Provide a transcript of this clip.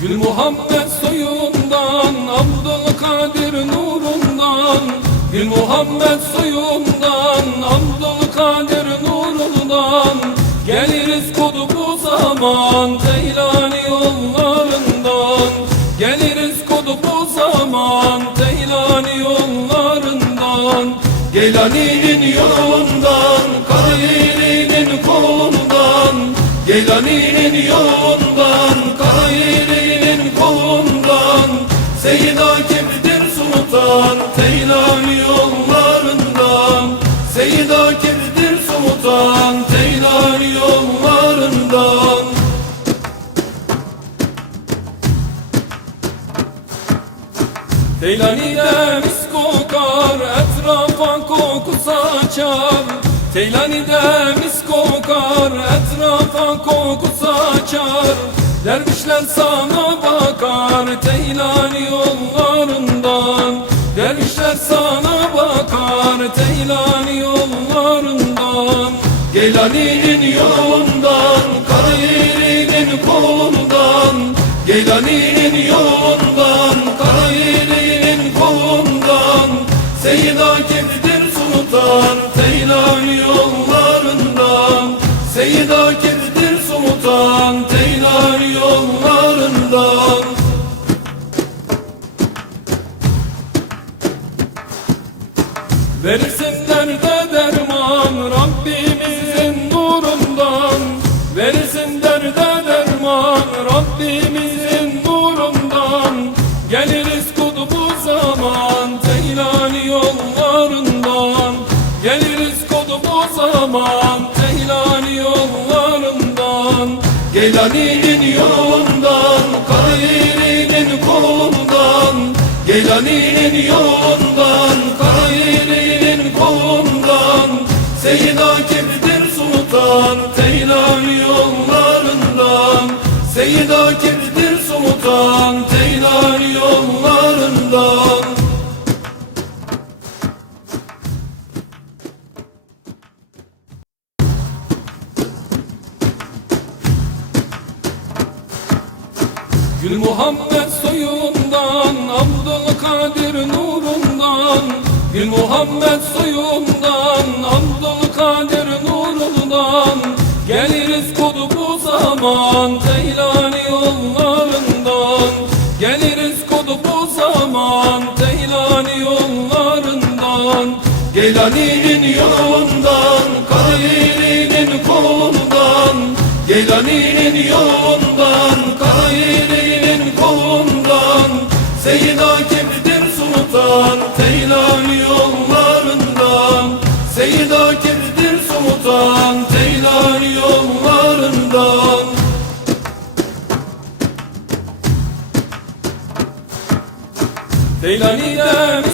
Gül Muhammed soyundan Abdülkadir nurundan. Gül Muhammed soyundan Abdülkadir nurundan. Geliriz kodu bu zaman Teylani yollarından. Geliriz kodu bu zaman Teylani yollarından. Geylani'nin yolundan Kadir'inin kolundan. Geylani'nin yolundan Akif'dir sultan Teylani yollarından Seyyid Akif'dir sultan Teylani yollarından Teylani'de mis kokar, etrafa koku saçar. Teylani'de mis kokar, etrafa koku saçar. Dervişler sana bakar, Teylani sana bakar, Teylani yollarından Geylani'nin yolundan, Kadir'inin kolundan Geylani'nin yolundan, Kadir'inin kolundan Seyyid Akif'dir sultan, Teylani yollarından Seyyid Akif'dir Verirsin derde derman Rabbimizin nurundan. Verirsin derde derman Rabbimizin nurundan. Geliriz kutubu zaman Teylani yollarından. Geliriz kutubu zaman Teylani yollarından. Geylani'nin yolundan Kadir'inin kolundan. Geylani'nin yolundan sultan Teylani yollarından Seyyid Akif'dir sultan Teylani yollarından Gül Muhammed soyundan Abdülkadir nurundan. Gül Muhammed soyundan Abdülkadir nurundan Geliriz kodu bu zaman Teylani yollarından. Geliriz kodu bu zaman Teylani yollarından. Geylani'nin yolundan Kadir'inin kolundan. Geylani'nin yolundan Kadir'inin kolundan. Seyyid Akif'dir sultan Teylani yollarından. Seyyid Akif'dir Mis